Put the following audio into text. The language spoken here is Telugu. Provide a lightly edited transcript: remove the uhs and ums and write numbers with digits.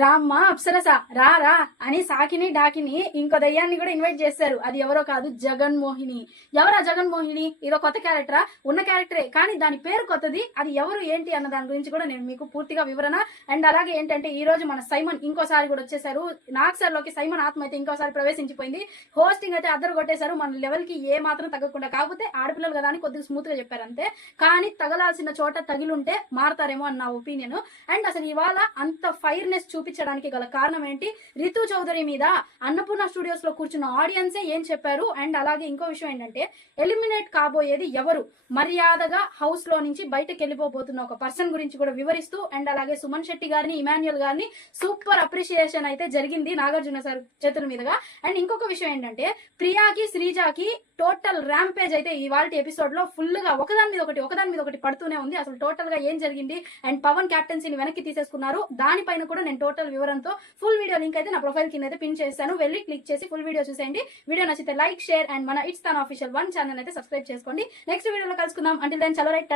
రామ్మ అప్సరస రా రా అని సాకిని డాకిని ఇంకో దయ్యాన్ని కూడా ఇన్వైట్ చేశారు. అది ఎవరో కాదు, జగన్మోహిని. ఎవరా జగన్మోహిని? ఇదో కొత్త క్యారెక్టరా? ఉన్న క్యారెక్టరే కానీ దాని పేరు కొత్తది. అది ఎవరు ఏంటి అన్న దాని గురించి కూడా నేను మీకు పూర్తిగా వివరణ. అండ్ అలాగే ఏంటంటే ఈ రోజు మన సైమన్ ఇంకోసారి కూడా వచ్చేసారు. నాగ్ లోకి సైమన్ ఆత్మ అయితే ఇంకోసారి ప్రవేశించిపోయింది. హోస్టింగ్ అయితే అద్దరు కొట్టేశారు. మన లెవెల్ కి ఏ మాత్రం తగ్గకుండా. కాకపోతే ఆడపిల్లలు కదా అని కొద్దిగా స్మూత్ గా చెప్పారు అంతే. కానీ తగలాల్సిన చోట తగిలుంటే మారతారేమో అన్న నా ఒపీనియన్. అండ్ అసలు ఇవాళ అంత ఫైర్నెస్ చూపించడానికి గల కారణం ఏంటి? రితు చౌదరి మీద అన్నపూర్ణ స్టూడియోస్ లో కూర్చున్న ఆడియన్సే ఏం చెప్పారు? అండ్ అలాగే ఇంకో విషయం ఏంటంటే ఎలిమినేట్ కాబోయేది ఎవరు, మర్యాదగా హౌస్ లో నుంచి బయటకు వెళ్ళిపోబోతున్న ఒక పర్సన్ గురించి కూడా వివరిస్తూ, అండ్ అలాగే సుమన్ శెట్టి గారిని, ఇమాన్యుయల్ గారిని సూపర్ అప్రిషియేషన్ అయితే జరిగింది నాగార్జున సార్ చేతుల మీదుగా. అండ్ ఇంకొక విషయం ఏంటంటే ప్రియాకి, శ్రీజాకి టోటల్ ర్యాంపేజ్ అయితే ఇవాళ ఎపిసోడ్ లో ఫుల్ గా ఒకదాని మీద ఒకటి పడుతూనే ఉంది. అసలు టోటల్ గా ఏం జరిగింది? అండ్ పవన్ క్యాప్టెన్సీని వెనక్కి తీసేసుకున్నారు. దానిపైన కూడా నేను టోటల్ వివరంతో ఫుల్ వీడియో లింక్ అయితే నా ప్రొఫైల్ కింద అయితే పిన్ చేస్తాను. వెళ్ళి క్లిక్ చేసి ఫుల్ వీడియో చూసేయండి. వీడియో నచ్చితే లైక్, షేర్ అండ్ మన ఇట్స్ తాన్ ఆఫీషియల్ 1 ఛానల్ అయితే సబ్స్క్రైబ్ చేసుకోండి. నెక్స్ట్ వీడియోలో కలుసుకుందాం. అంటిల్ దెన్ చలో రైట్.